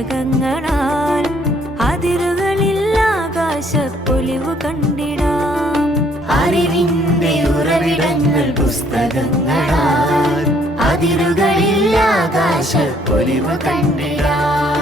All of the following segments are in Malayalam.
പുസ്തകങ്ങളാൽ അതിരുകളിൽ ആകാശപ്പൊലിവു കണ്ടിടാം. അറിവിന്റെ ഉറവിടങ്ങൾ പുസ്തകങ്ങളാൽ അതിരുകളിൽ ആകാശപ്പൊലിവു കണ്ടിടാം.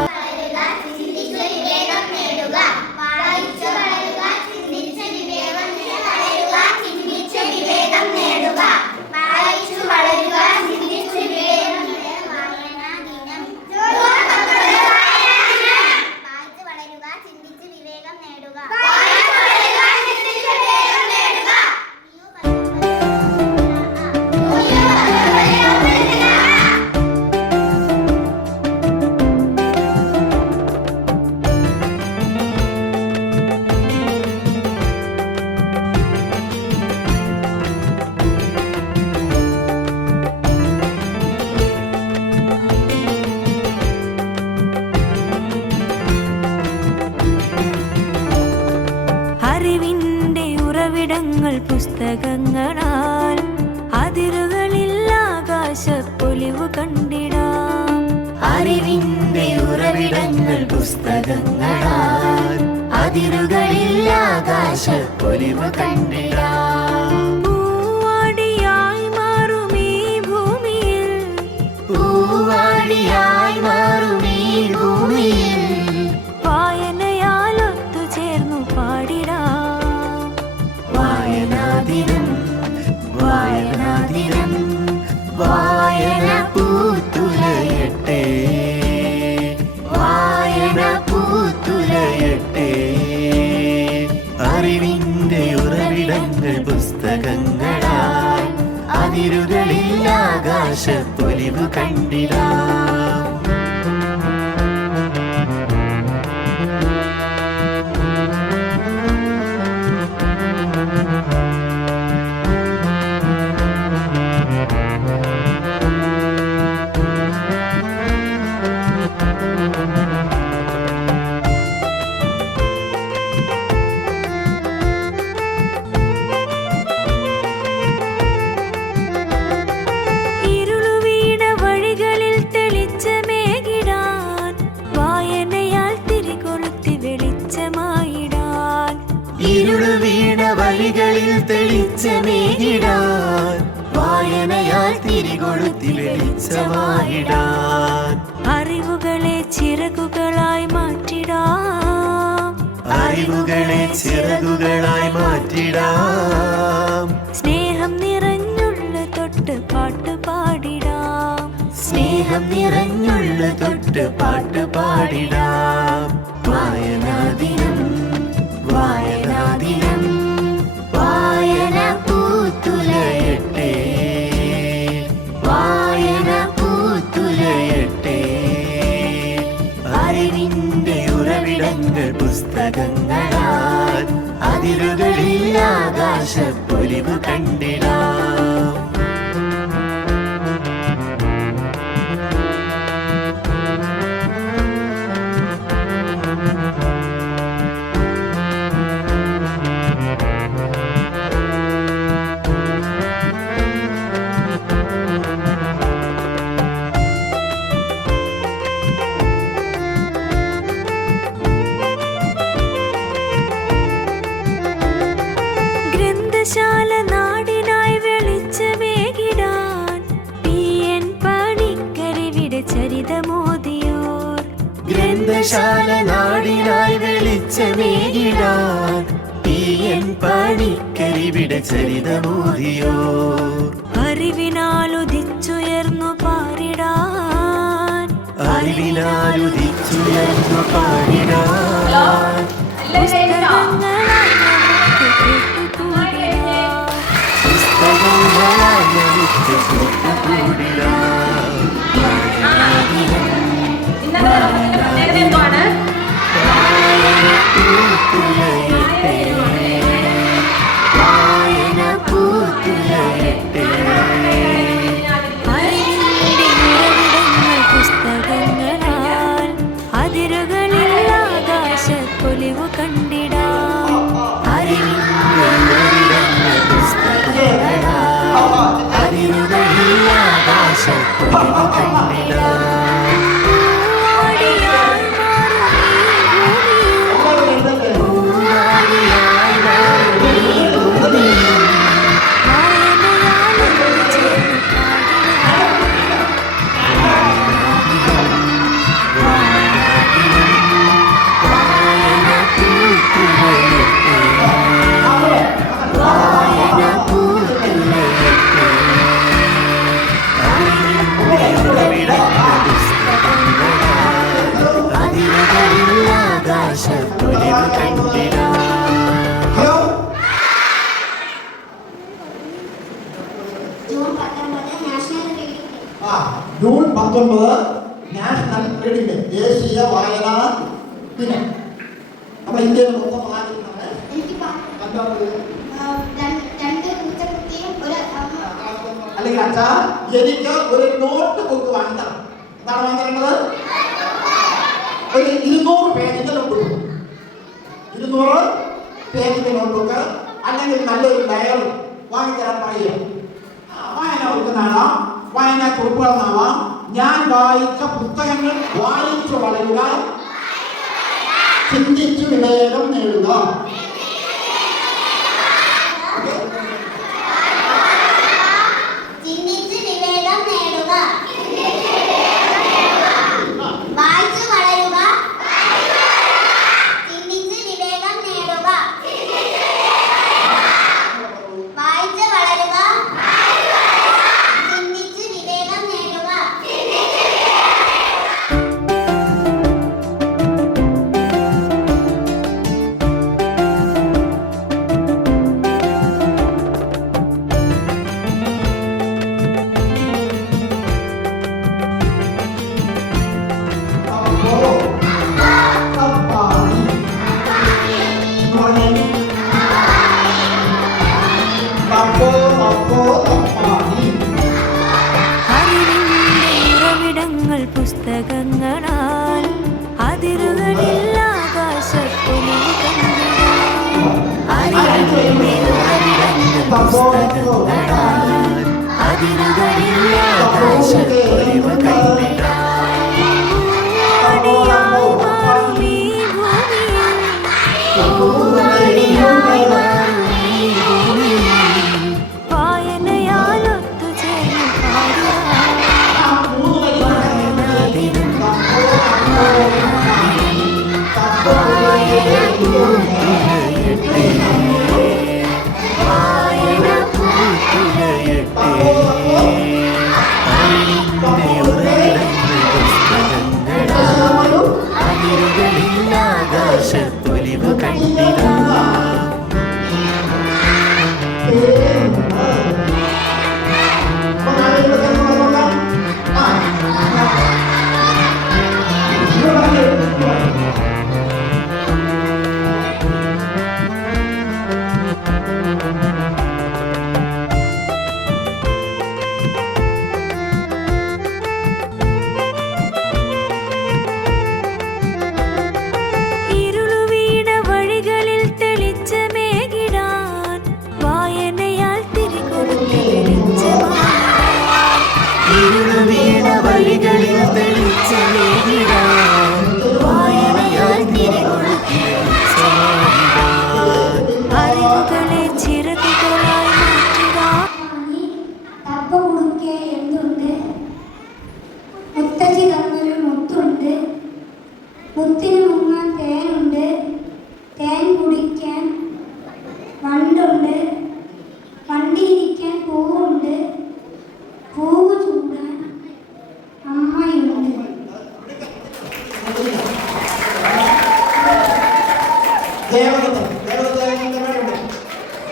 അറിവിന്റെ ഉറവിടങ്ങൾ പുസ്തകങ്ങളാൽ അതിരുകളിൽ ആകാശപ്പൊലിവു കണ്ടിടാം. അറിവിന്റെ ഉറവിടങ്ങൾ പുസ്തകങ്ങളാൽ അതിരുകളിൽ ആകാശപ്പൊലിവു കണ്ടിടാം. പൂവാടിയായി മാറും ഈ ഭൂമിയിൽ, പൂവാടിയായി മാറും ഈ ഭൂമിയിൽ വായനയാൽ ഒത്തുചേർന്നു പാടിടാം. വായനാദിനം വായനാദിനം വായന പൂത്തുലയട്ടെ, വായന പൂത്തുലയട്ടെ. അറിവിന്റെ ഉറവിടങ്ങൾ പുസ്തകങ്ങളാൽ അതിരുകളിൽ ആകാശപ്പൊലിവു കണ്ടിടാം. ഇരുളുവീണ വഴികളിൽ തെളിച്ചമേകിടാൻ വായനയാൽ തിരികൊളുത്തി വെളിച്ചമായിടാൻ. ഇരുള് വീണ വഴികളിൽ തെളിച്ചമേകിടാൻ വായനയാൽ തിരികൊളുത്തി വെളിച്ചമായിടാൻ. അറിവുകളെ ചിറകുകളായി മാറ്റിടാം, അറിവുകളെ ചിറകുകളായി മാറ്റിടാം. സ്നേഹം നിറഞ്ഞുള്ള തൊട്ട് പാട്ട് പാടിടാം. സ്നേഹം നിറഞ്ഞുള്ള തൊട്ട് പാട്ട് പാടിടാം. വായനാദിനം വായനാദിനം വായന പൂത്തുലയട്ടെ, വായന പൂത്തുലയട്ടെ. അറിവിന്റെ ഉറവിടങ്ങൾ പുസ്തകങ്ങളാൽ അതിരുകളിൽ ആകാശപ്പൊലിവു കണ്ടിടാം. ഗ്രന്ഥശാല നാടിനായി വെളിച്ചമേകിടാൻ PN പണിക്കരിവിടെ ചരിതമോദിയോർ. ഗ്രന്ഥശാല നാടിനായി വെളിച്ചമേകിടാൻ PN പണിക്കരിവിടെ ചരിതമോദിയോർ. അറിവിനാൽ ഉദിച്ചുയർന്നു പാറിടാൻ, അറിവിനാൽ ഉദിച്ചുയർന്നു പാടിടാൻ. പുസ്തകങ്ങളാൽ നമുക്ക് കൂട്ടുകൂടിടാം. പുസ്തകങ്ങളാൽ നമുക്ക് കൂട്ടുകൂടിടാം. വായന പൂത്തുലയട്ടെ, വായന പൂത്തുലയട്ടെ. അറിവിന്റെ ഉറവിടങ്ങൾ പുസ്തകങ്ങളാൽ അതിരുകളിൽ ആകാശ ആകാശത്തൊലിവ് കണ്ടിടാം. Hello June 19 national reading day, ദേശീയ വായനാ ദിനം. നമ്മുടെ ഇന്ത്യയിൽ മൊത്തം ആചരിക്കുന്നത് അല്ലെങ്കിൽ അച്ഛാ എനിക്ക് ഒരു നോട്ട് ബുക്ക് വാങ്ങിത്തരണം. എന്താണ് വാങ്ങിത്തരേണ്ടത്? ഒരു 200 പേജിന്റെ നോട്ട് ബുക്ക്, 200 പേജിന്റെ നോട്ട് ബുക്ക് അല്ലെങ്കിൽ നല്ലൊരു ഡയറി വാങ്ങിത്തരാൻ പറയുക. വായന ഒരുക്കുന്നതാവാം, വായന കുറിപ്പുകളാവാം. ഞാൻ വായിച്ച പുസ്തകങ്ങൾ വായിച്ചു വളരുക, ചിന്തിച്ചു വിവേകം നേടുക. അറിവിന്റെ ഉറവിടങ്ങൾ പുസ്തകങ്ങളാൽ, അതിരുകളിൽ ആകാശത്തൊലിവ് കണ്ടിടാം. അറിവിന്റെ ഉറവിടങ്ങൾ പുസ്തകങ്ങളാൽ, അതിരുകളിൽ ആകാശത്തൊലിവ് കണ്ടിടാം. പൂവണിയായി മാറും ഈ ഭൂമിയിൽ, പൂവണിയായി മാറും ഈ ഭൂമിയിൽ വായനയാൽ ഒത്തുചേർന്ന് പാടിടാം. വായനാദിനം വായന പൂത്തുലയട്ടെ. അറിവിന്റെ ഉറവിടങ്ങൾ പുസ്തകങ്ങളാൽ, അതിരുകളിൽ ആകാശത്തൊലിവ് കണ്ടിടാം. ഇരുളുവീണ വഴികളിൽ തെളിച്ചമേകിടാൻ, വായനയാൽ തിരികൊടുത്ത് വെളിച്ചമാകാൻ. ഇരുളുവീണ വഴികളിൽ തെളിച്ചമേകിടാൻ, വായനയാൽ തിരികൊടുത്ത് വെളിച്ചമാകിടാൻ. അറിവുകളെ ചിറകുകളായി മാറ്റിടാം. തപ്പ കുടുക്കെ എന്തുണ്ട്, മുത്തച്ഛി തന്നൊരു മുത്തുണ്ട്, മുത്തിന് മുങ്ങാൻ തേനുണ്ട്, തേൻ കുടിക്കാൻ വണ്ടുണ്ട്, വണ്ടിയിരിക്കാൻ പൂവുണ്ട്, പൂവ് ചൂടാൻ അമ്മയുണ്ട്.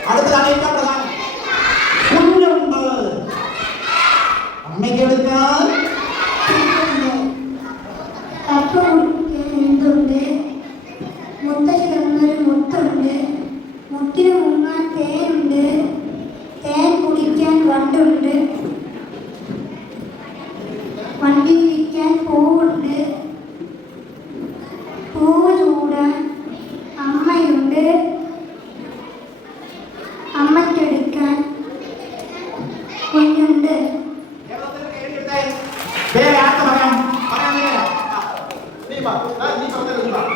അടുത്തതാണ് ഏറ്റവും പ്രധാനം. കുഞ്ഞുണ്ട്, അമ്മയ്ക്ക് എടുക്കാൻ തപ്പ കുടുക്കെ എന്തുണ്ട്, മുത്തച്ഛി തന്നൊരു മുത്തുണ്ട്, മുത്തിന് മുങ്ങാൻ തേനുണ്ട്, തേൻ കുടിക്കാൻ വണ്ടുണ്ട്, വണ്ടിയിരിക്കാൻ പൂവുണ്ട്, പൂവ് ചൂടാൻ അമ്മയുണ്ട്, അമ്മയ്ക്കെടുക്കാൻ കുഞ്ഞുണ്ട്. പേര് ആർക്ക് പറയാം? പറയാൻ നേരം. നീ പറ. നീ പറഞ്ഞത് നീ പറ.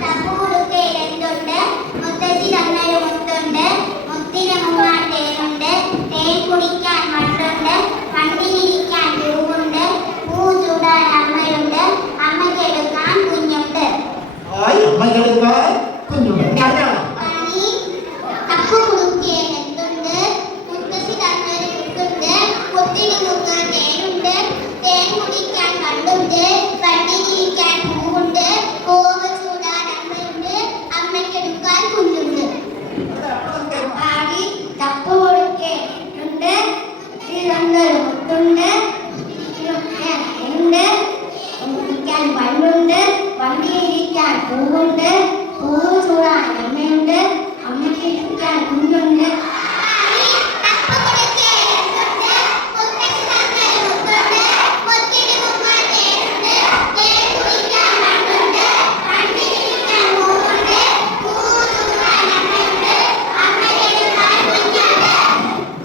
തപ്പുകുടുക്കെ എന്തുണ്ട്, മുത്തശ്ശി തന്നൊരു മുത്തുണ്ട്, മുത്തിന് മുങ്ങാൻ തേനുണ്ട്, തേൻ കുടിക്കാൻ വണ്ടുണ്ട്, വണ്ടിനിരിക്കാൻ പൂവുണ്ട്, പൂ ചൂടാൻ അമ്മയുണ്ട്, അമ്മയ്ക്കെടുക്കാൻ കുഞ്ഞുണ്ട്. അമ്മയ്ക്ക് എടുക്കാൻ കുഞ്ഞുണ്ട്. ഇനി അടുത്തയാള്. പണി തപ്പുകുടുക്കെ എന്തുണ്ട്, മുത്തശ്ശി തന്നൊരു മുത്തുണ്ട്, മുത്തിന് മുങ്ങാൻ തേനുണ്ട്, തേൻ കുടിക്കാൻ വണ്ടുണ്ട്, വണ്ടിനിരിക്കാൻ പൂവുണ്ട്, പൂവ് ചൂടാൻ പൂവുണ്ട്, പൂവ് ചൂടാൻ എണ്ണയുണ്ട്, അമ്മയ്ക്ക് ഇരിക്കാൻ കുഞ്ഞുണ്ട്.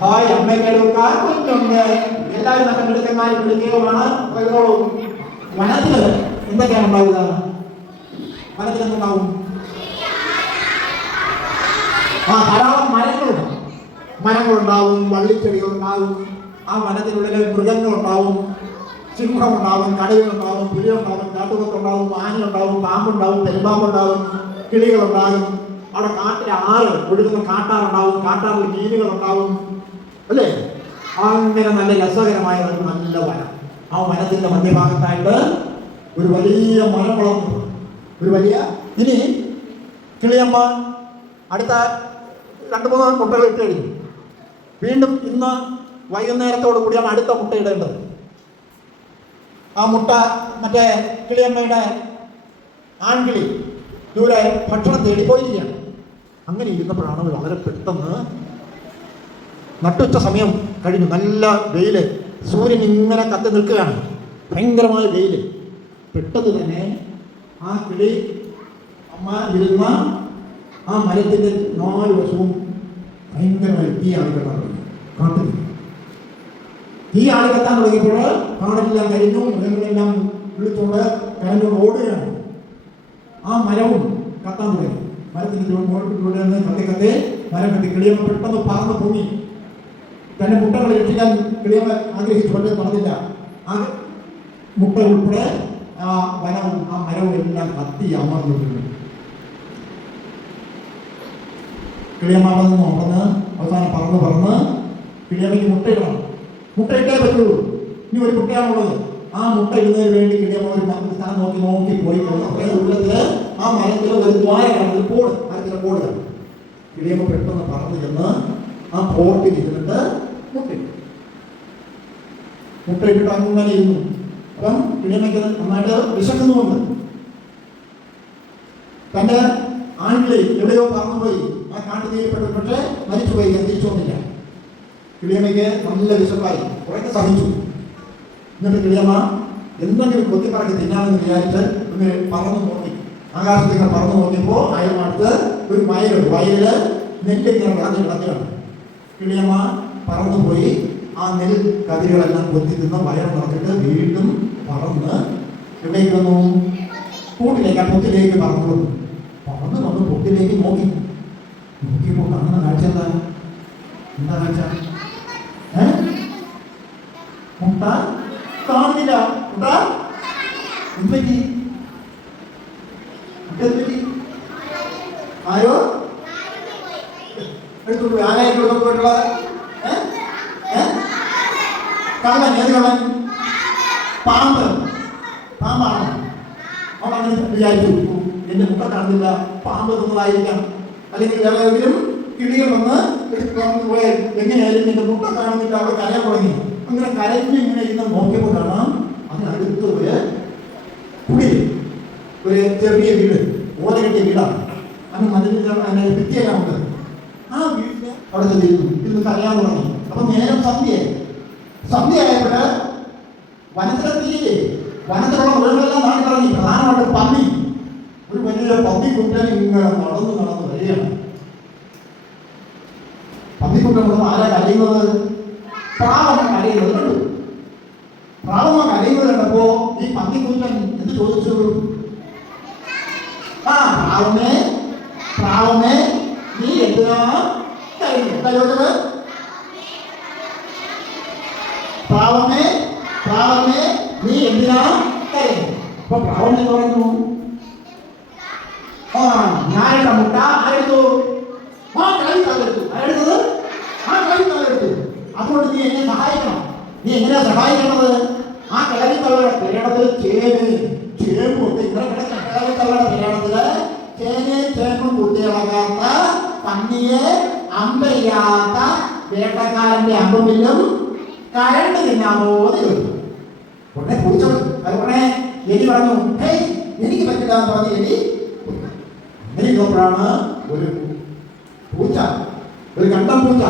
ഹായ് അമ്മയ്ക്കെടുക്കാൻ കുഞ്ഞുണ്ട്. എല്ലാവരും നല്ല മിടുക്കന്മാരും മിടുക്കികളുമാണ്. പോയിക്കോളൂ. വനത്തില് എന്തൊക്കെയാണ് ഉണ്ടാവുക? വനത്തിൽ എന്തുണ്ടാവും? ധാരാളം മരങ്ങളുണ്ടാവും, വള്ളിച്ചെടികളുണ്ടാവും. ആ വനത്തിനുള്ളിൽ മൃഗങ്ങളുണ്ടാവും, സിംഹമുണ്ടാവും, കടുവയുണ്ടാവും, പുലിയുണ്ടാവും, കാട്ടുപോത്തുണ്ടാവും, ആനയുണ്ടാവും, പാമ്പുണ്ടാവും, പെരുമ്പാമ്പുണ്ടാവും, കിളികളുണ്ടാകും. അവിടെ കാട്ടിലെ ആറ് ഒഴുകുന്ന കാട്ടാറുണ്ടാവും, കാട്ടാറിൽ മീനുകളുണ്ടാവും, അല്ലേ? അങ്ങനെ നല്ല രസകരമായ ഒരു നല്ല വനം. ആ വനത്തിന്റെ മധ്യഭാഗത്തായിട്ട് ഒരു വലിയ മരം വളർന്നു. ഇനി കിളിയമ്മ അടുത്ത 2-3 മുട്ടകൾ ഇട്ട് കഴിഞ്ഞു. വീണ്ടും ഇന്ന് വൈകുന്നേരത്തോടു കൂടിയാണ് അടുത്ത മുട്ട ഇടേണ്ടത്. ആ മുട്ട മറ്റേ കിളിയമ്മയുടെ ആൺകിളി ദൂരെ ഭക്ഷണം തേടിപ്പോയിരിക്കുകയാണ്. അങ്ങനെ ഇരുന്നപ്പോഴാണ് വളരെ പെട്ടെന്ന് നട്ടുച്ച സമയം കഴിഞ്ഞു. നല്ല വെയില്, സൂര്യൻ ഇങ്ങനെ കത്തി നിൽക്കുകയാണ്, ഭയങ്കരമായ വെയില്. പെട്ടെന്ന് തന്നെ ആ കിളി അമ്മ ഇരുന്ന ആ മരത്തിൻ്റെ 4 വശവും ഭയങ്കരമായി തീ ആളിക്കത്താൻ തുടങ്ങി. കാട്ടിൽ തീ ആളിക്കത്താൻ തുടങ്ങിയപ്പോൾ കാടെല്ലാം കഴിഞ്ഞു, മൃഗങ്ങളെല്ലാം വിളിച്ചുകൊണ്ട് കരഞ്ഞുകൊണ്ട് ഓടുകയാണ്. ആ മരവും കത്താൻ തുടങ്ങി. മരത്തിൻ്റെ ചുവട് കത്തി മരം കത്തി. കിളിയമ്മ പെട്ടെന്ന് പറന്ന് പൊങ്ങി. തന്റെ മുട്ടകളെ രക്ഷിക്കാൻ കിളിയമ്മ ആഗ്രഹിച്ചു, പക്ഷേ പറഞ്ഞില്ല. ആ മുട്ട ഉൾപ്പെടെ ആ വനവും ആ മരവും എല്ലാം കത്തി അമർന്നിട്ടുണ്ട്. കിളിയമ്മ അവിടെ അവസാനം പറന്ന് കിളിയമ്മയ്ക്ക് മുട്ടയിടണം. മുട്ടയിട്ടേ പറ്റുള്ളൂ. ഇനി ഒരു മുട്ടയാണുള്ളത്. ആ മുട്ട ഇടുന്നതിന് വേണ്ടി കിളിയമ്മ ഒരു സ്ഥലം നോക്കി പോയി ഉള്ളത്തില് ആ മരത്തിൽ ഒരു ദ്വാരമാണ്, ഒരു പോട്, മരത്തിലെ പോട്. കിളിയമ്മ പെട്ടെന്ന് പറന്ന് ചെന്ന് ആ പോട്ടിൽ ഇരുന്നിട്ട് മുട്ടയിട്ടിട്ട് അങ്ങനെ ഇരുന്നു. അപ്പം കിളിയമ്മയ്ക്ക് നന്നായിട്ട് വിശക്കുന്നുമുണ്ട്. തൻ്റെ ആൺകിളി എവിടെയോ പറന്നുപോയി, ആ കാട്ടുതീയിൽപ്പെട്ടു, പക്ഷേ മരിച്ചുപോയി, തിരിച്ചു വന്നില്ല. കിളിയമ്മയ്ക്ക് നല്ല വിശപ്പായി, കുറേയൊക്കെ സഹിച്ചു. എന്നിട്ട് കിളിയമ്മ എന്തെങ്കിലും കൊത്തിപ്പറക്കി തിന്നാമെന്ന് വിചാരിച്ച് ഒന്ന് പറന്നു നോക്കി. ആകാശത്തേക്ക് പറന്നു നോക്കിയപ്പോൾ അയൽമാട്ട് ഒരു വയലുണ്ട്. വയലില് നെല്ലിങ്ങനെ കിടക്കുകയാണ്. കിളിയമ്മ പറന്നുപോയി ആ നെൽ കതിരുകളെല്ലാം കൊത്തി തിന്ന് വയർ നിറച്ചിട്ട് വീണ്ടും പറന്ന് എവിടേക്ക് വന്നു? കൂട്ടിലേക്ക്, ആ പൊത്തിലേക്ക് പറന്നു വന്നു. വന്ന് പൊത്തിലേക്ക് നോക്കിയപ്പോൾ കാണുന്ന കാഴ്ച എന്താ കാഴ്ച? മുട്ട കാണുന്നില്ല. മുട്ട എന്തുപറ്റി? ആരോ എടുത്തോണ്ട് പോയി. ആരായിട്ട് പോയിട്ടുള്ളത്? കള്ളൻ. ഏത് കള്ളൻ? പാമ്പാണ്. അവൻ അങ്ങനെ വിചാരിച്ചു, എന്റെ മുട്ട കാണുന്നില്ല, പാമ്പ് തിന്നതായിരിക്കാം, അല്ലെങ്കിൽ ഏതെങ്കിലും കിളികൾ വന്ന് എടുത്തു പോയാൽ എങ്ങനെയായാലും എന്റെ മുട്ട കാണുന്നില്ല. അവിടെ കരയാൻ തുടങ്ങി. അങ്ങനെ കരഞ്ഞ് ഇങ്ങനെ ഇരുന്ന് നോക്കിയപ്പോൾ കാണാം അതിനടുത്ത് ഒരു കുടിൽ, ഒരു ചെറിയ വീട്, ഓല കെട്ടിയ വീടാണ്. അന്ന് അതിന് ഭിത്തിയെല്ലാം ഉണ്ട്. ആ വീട്ടിൽ അവിടെ ചെന്നിരുന്നു. ഇന്ന് കരയാൻ തുടങ്ങി. അപ്പൊ നേരം സന്ധ്യയായപ്പോൾ വനത്തിലെത്തിയില്ലേ? വനത്തിലുള്ള മൃഗങ്ങളെല്ലാം നാട്ടിൽ ഇറങ്ങി. പ്രധാനമായിട്ട് പന്നി, ഒരു വലിയ പന്നിക്കുട്ടൻ ഇങ്ങനെ നടന്ന് വരികയാണ്. പന്നിക്കുട്ടൻ ആരാ കരയുന്നത്? പ്രാവമ്മ കരയുന്നത് കണ്ടു. പ്രാവമ്മ കരയുന്നത് കണ്ടപ്പോ ഈ പന്നിക്കുട്ടൻ എന്ത് ചോദിച്ചു? പ്രാവമേ നീ എന്തിനാ കരയുന്നത്? എന്താ ചോദിച്ചത്? പ്രാവമേ നീ എന്തിനാ കരയുന്നത്? അപ്പൊ പ്രാവം എന്ന് പറയുന്നു, ഞാനെടുത്ത മുട്ട ആരെടുത്തു? കളി തകർത്തു. ആരെടുത്തത്? കളി തകർത്തു. അതുകൊണ്ട് നീ എന്നെ സഹായിക്കണം. നീ എങ്ങനെയാ സഹായിക്കണത്? ആ കളരി തള്ളയുടെ പേടത്തിൽ ചേമ്പുണ്ട്. ഇവിടെ കിടക്കുന്ന കളരി തള്ളയുടെ പേടത്തില് ചേമ്പും കുത്തിയിളകാത്ത, പന്നിയെ അമ്പെയ്യാത്ത വേട്ടക്കാരന്റെ അമ്പുമില്ലും കരണ്ട് തിന്നാമോ എന്ന് ചോദിച്ചു. ഉടനെ കുടിച്ചത്. ഉടനെ എലി പറഞ്ഞു, എനിക്ക് പറ്റില്ല എന്ന് പറഞ്ഞ് എലി വഴിയപ്പോഴാണ് ഒരു പൂച്ച, ഒരു കണ്ടം പൂച്ച,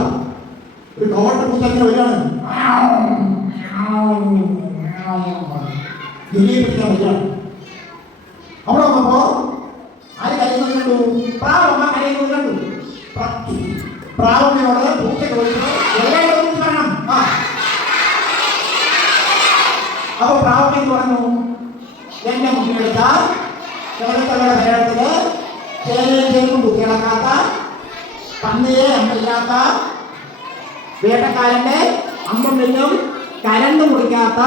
ഒരു കോട്ട പൂച്ച ഇങ്ങനെ വരികയാണ്. ഗിരിയെ പിടിക്കാൻ വരികയാണ്. അവിടെ വന്നപ്പോ ആര് കരയുന്നത് കണ്ടു? പ്രാവമ്മ കരയുന്നത് കണ്ടു. പ്രാവമ്മയോട് പൂച്ചയ്ക്ക് വിളിച്ചു, എല്ലാവരും കാണണം. അപ്പൊ പ്രാവമ്മ പറഞ്ഞു, എന്റെ മുന്നിലെടുത്താൽ കേരളത്തിലുള്ള കേരളത്തില് ചേനയും ചേർക്കും കുത്തിയിളക്കാത്ത, പന്നിയെ അമ്മില്ലാത്ത, വേട്ടക്കാരന്റെ അമ്പുണ്ടെങ്കിലും കരണ്ട് മുറിക്കാത്ത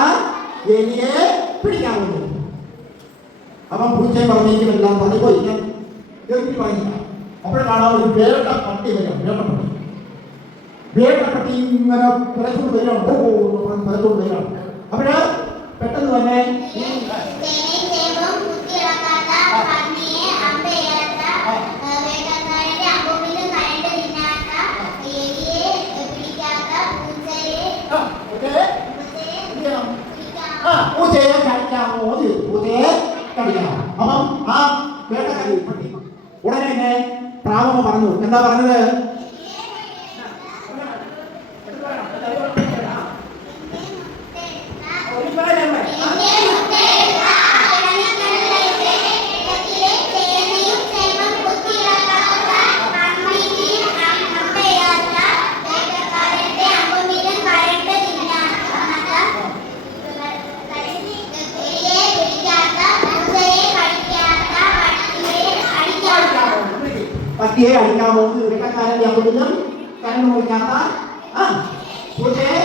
എലിയെ പിടിക്കാറുണ്ട്. അപ്പം പൂച്ചയെ പറഞ്ഞെങ്കിലും പറഞ്ഞു പോയി ഞാൻ പറഞ്ഞില്ല. അപ്പോഴാണ് ഒരു വേട്ടപ്പട്ടി വരും. വേട്ടപ്പട്ടി ഇങ്ങനെ പുറത്തോട്ട് വരികയാണ്. പുറത്തോട്ട് വരികയാണ്. അപ്പോഴ് പെട്ടെന്ന് തന്നെ പൂച്ചയെ കഴിക്കാമോ? പൂച്ചയെ കഴിക്കണം. അപ്പം ആ വേട്ടക്കാരി ഉടനെ തന്നെ പ്രാവമ്മ പറഞ്ഞു, എന്താ പറഞ്ഞത്? പട്ടിയെ അടിക്കാമോ? വേട്ടക്കാരന്റെ അമ്പും കരണ്ട് മുറിക്കാത്ത, പൂച്ചയെ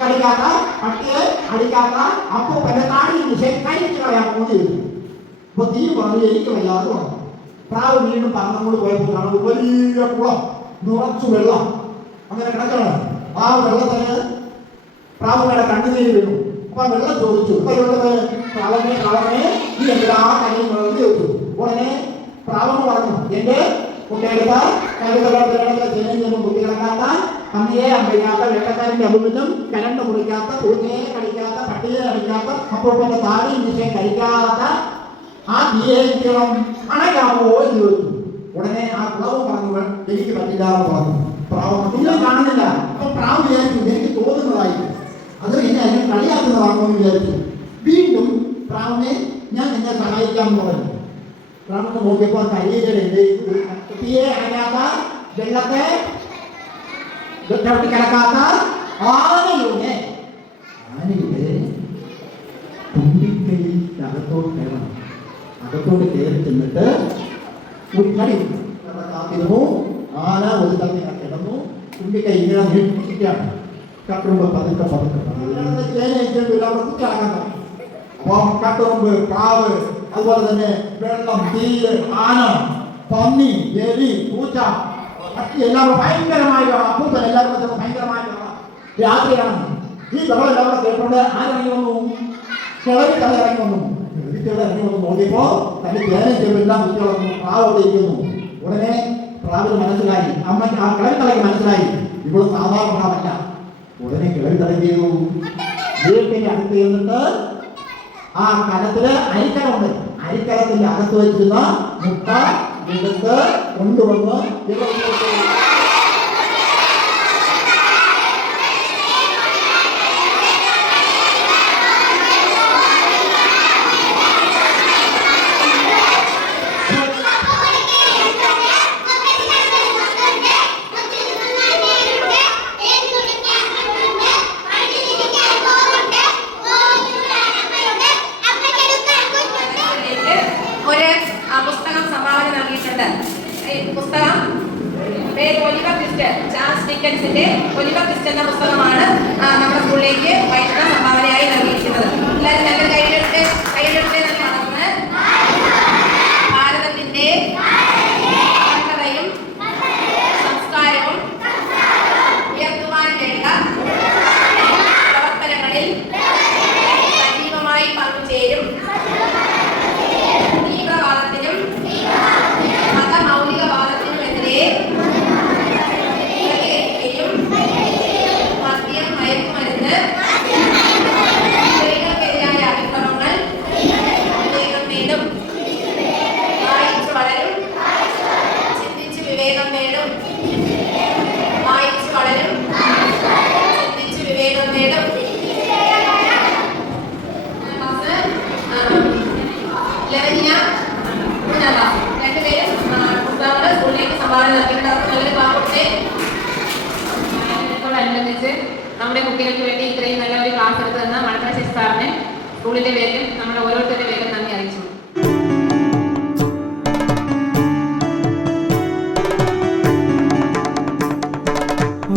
കടിക്കാത്ത, പട്ടിയെ അടിക്കാത്ത അപ്പൂപ്പന്റെ താടി കരിച്ചു കളയാമോ? അപ്പൊ തീ പറഞ്ഞു, എനിക്ക് വയ്യാതെ വന്നു. പ്രാവ് വീണ്ടും പറന്നങ്ങോട് പോയപ്പോഴാണ് വലിയ കുളം, നിറച്ചു വെള്ളം അങ്ങനെ കിടക്കണം. ആ വെള്ളത്തിന് പ്രാവുകളുടെ കണ്ണുനീര് വീണു. അപ്പൊ വെള്ളം ചോദിച്ചു, കളമേ കളമേ ഈ എല്ലാ കാര്യങ്ങളും ചോദിച്ചു. ഉടനെ പ്രാവമ്മ പറഞ്ഞു, എന്റെ കുട്ടിയെടുത്ത ജനം കുട്ടികളക്കാത്ത, പന്നിയെ അമ്പയ്ക്കാത്ത, വേട്ടക്കാരന്റെ അമ്പും കരണ്ട് മുറിക്കാത്ത, പൂച്ചയെ കടിക്കാത്ത, പട്ടിയെ അടിക്കാത്ത, അപ്പൂപ്പന്റെ താടി നിശ്ചയം കഴിക്കാത്ത ആ തീയെ അണയ്ക്കാമോ എന്ന് ചോദിച്ചു. ഉടനെ ആ കുളവും പറഞ്ഞു, എനിക്ക് പറ്റില്ല എന്ന് പറഞ്ഞു. പ്രാവ് നിങ്ങൾ കാണുന്നില്ല. അപ്പൊ പ്രാവ് വിചാരിച്ചു, എനിക്ക് തോന്നുന്നതായിരുന്നു, അത് എന്നെ അതിനെ കളിയാക്കുന്നതാണോ എന്ന് വിചാരിച്ചു. വീണ്ടും പ്രാവിനെ ഞാൻ നിന്നെ സഹായിക്കാമെന്ന് പറഞ്ഞു. പ്രാവൊക്കെ നോക്കിയപ്പോൾ കരിയിലുണ്ട്. തീയെ അടങ്ങാത്ത, വെള്ളത്തെ ചവിട്ടി കിടക്കാത്ത ആനയുടെ തുമ്പിക്കൈയിൽ അകത്തോട്ട് കയറണം. അകത്തോട്ട് കയറി ചെന്നിട്ട് ഒരു കളി കാത്തിരുന്നു. ആന ഒരു സ്ഥലത്ത് കിടന്നു. തുമ്പിക്കൈ ഇങ്ങനെ നീട്ടിയാണ്. കട്ടുമ്പ് പതുക്കെ അപ്പം കട്ടുമ്പ്, പ്രാവ്, അതുപോലെ തന്നെ വെള്ളം, തീര്, ആന, പന്നി, എലി, പൂച്ച, പട്ടി എല്ലാവരും ഭയങ്കരമായ അപ്പൂപ്പൻ എല്ലാവരും ഭയങ്കരമായ രാത്രിയാണ്. ഈ ബഹളം എല്ലാവരും കേട്ടോണ്ട് ആരിറങ്ങി വന്നു? കിളവി തല ഇറങ്ങി വന്നു. കിളവിക്കുള്ള ഇറങ്ങി വന്നു നോക്കിയപ്പോ തന്റെ ചേനയും ചെറുതെല്ലാം കുട്ടികളൊന്നും പ്രാവ് അവിടെ ഇരിക്കുന്നു. ഉടനെ പ്രാവിന് മനസ്സിലായി, അമ്മയ്ക്ക് ആ കിളവി തലയ്ക്ക് മനസ്സിലായി ഇപ്പോൾ സാധാരണ പ്രാവല്ല. ഉടനെ കിളവി തല ചെയ്തു, വീട്ടിന്റെ അടുത്ത് ചെന്നിട്ട് ആ കലത്തില് അരിക്കലമുണ്ട്, അരിക്കലത്തിന്റെ അകത്ത് വെച്ചിരുന്ന മുട്ട എടുത്ത് കൊണ്ടുവന്ന് പുസ്തകം സംഭാവന നൽകിയിട്ടുണ്ട്. പുസ്തകം പേര് ഒലിവർ ട്വിസ്റ്റ്, ചാൾസ് ഡിക്കൻസിന്റെ ഒലിവർ ട്വിസ്റ്റ് എന്ന പുസ്തകമാണ് നമ്മുടെ സ്കൂളിലേക്ക് വൈഷ്ണവ സംഭാവനയായി നൽകിയിരിക്കുന്നത്. എല്ലാവരും നല്ല കൈയ്യെടുത്ത് തന്നെ നടന്ന് ഭാരതത്തിന്റെ പരമ്പരയും സംസ്കാരവും ഉയർത്തുവാൻ വേണ്ട പ്രവർത്തനങ്ങളിൽ സജീവമായി പങ്കുചേരും. തീവ്രവാദത്തിനും മതമൗലികവാദത്തിനുമെതിരെ പ്രതികരിക്കുകയും മദ്യം, മയക്കുമരുന്ന്, സ്ത്രീകൾക്കെതിരായ അതിക്രമങ്ങൾ അഞ്ചാം ക്ലാസ് രണ്ടുപേരും പുസ്തകങ്ങൾ സ്കൂളിലേക്ക് സംഭാവന നൽകിയിട്ടുണ്ട്. അവർക്ക് നല്ലൊരു ക്ലാസ്. അനുബന്ധിച്ച് നമ്മുടെ കുട്ടികൾക്ക് വേണ്ടി ഇത്രയും നല്ലൊരു ക്ലാസ് എടുത്തു തന്ന മണപ്പുറ ശശി സാറിനെ സ്കൂളിന്റെ പേരിലും നമ്മുടെ ഓരോരുത്തരുടെ പേരും നന്ദി അറിയിച്ചു.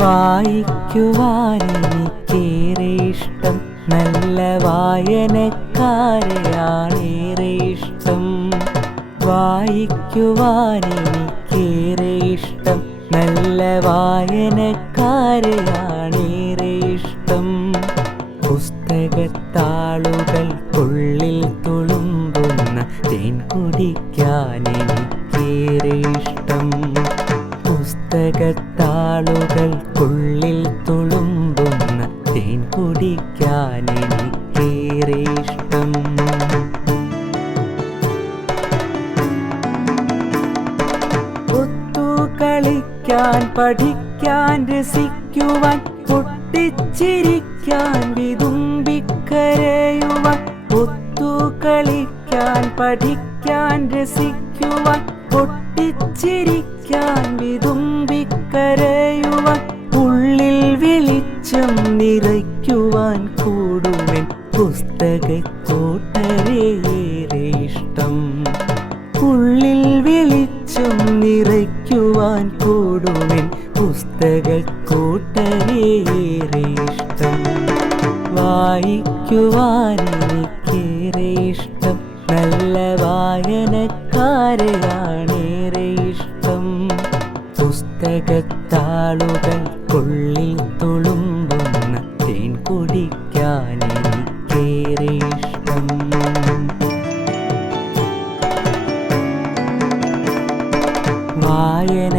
വായിക്കുവാനെനിക്കേറെ ഇഷ്ടം, നല്ല വായനക്കാരെയാണേറെ ഇഷ്ടം. വായിക്കുവാനെനിക്കേറെ ഇഷ്ടം, നല്ല വായനക്കാരെയാണേറെ ഇഷ്ടം. പുസ്തകത്താളുകൾക്കുള്ളിൽ തുളുമ്പുന്ന തേൻ കുടിക്കാനെനിക്കേറെ ഇഷ്ടം. പുസ്തകത്താളുകൾക്കുള്ളിൽ തുളുമ്പുന്ന തേൻ കുടിക്കാനെനിക്കേറെ ഇഷ്ടം. ഒത്തുകളിക്കാൻ, പഠിക്കാൻ, രസിക്കുവാൻ, പൊട്ടിച്ചിരിക്കാൻ, വിതുമ്പിക്കരയുവാൻ. ഒത്തുകളിക്കാൻ, പഠിക്കാൻ, രസിക്കുവാൻ, പൊട്ടിച്ചിരിക്കാൻ, വിതുമ്പിക്കരയുവാൻ. ഉള്ളിൽ വെളിച്ചം നിറയ്ക്കുവാൻ കൂടുമെൻ പുസ്തകക്കൂട്ടരേറെ ഇഷ്ടം. ഉള്ളിൽ വെളിച്ചം നിറയ്ക്കുവാൻ കൂടുമെൻ പുസ്തകക്കൂട്ടരേറെ ഇഷ്ടം. വായിക്കുവാനെനിക്കേറെ ഇഷ്ടം, നല്ല വായനക്കാരെയാണേറെ ഇഷ്ടം. പുസ്തകത്താളുകൾക്കുള്ളിൽ തുളുമ്പുന്ന തേൻ കുടിക്കാനെനിക്കേറെ ഇഷ്ടം. വായന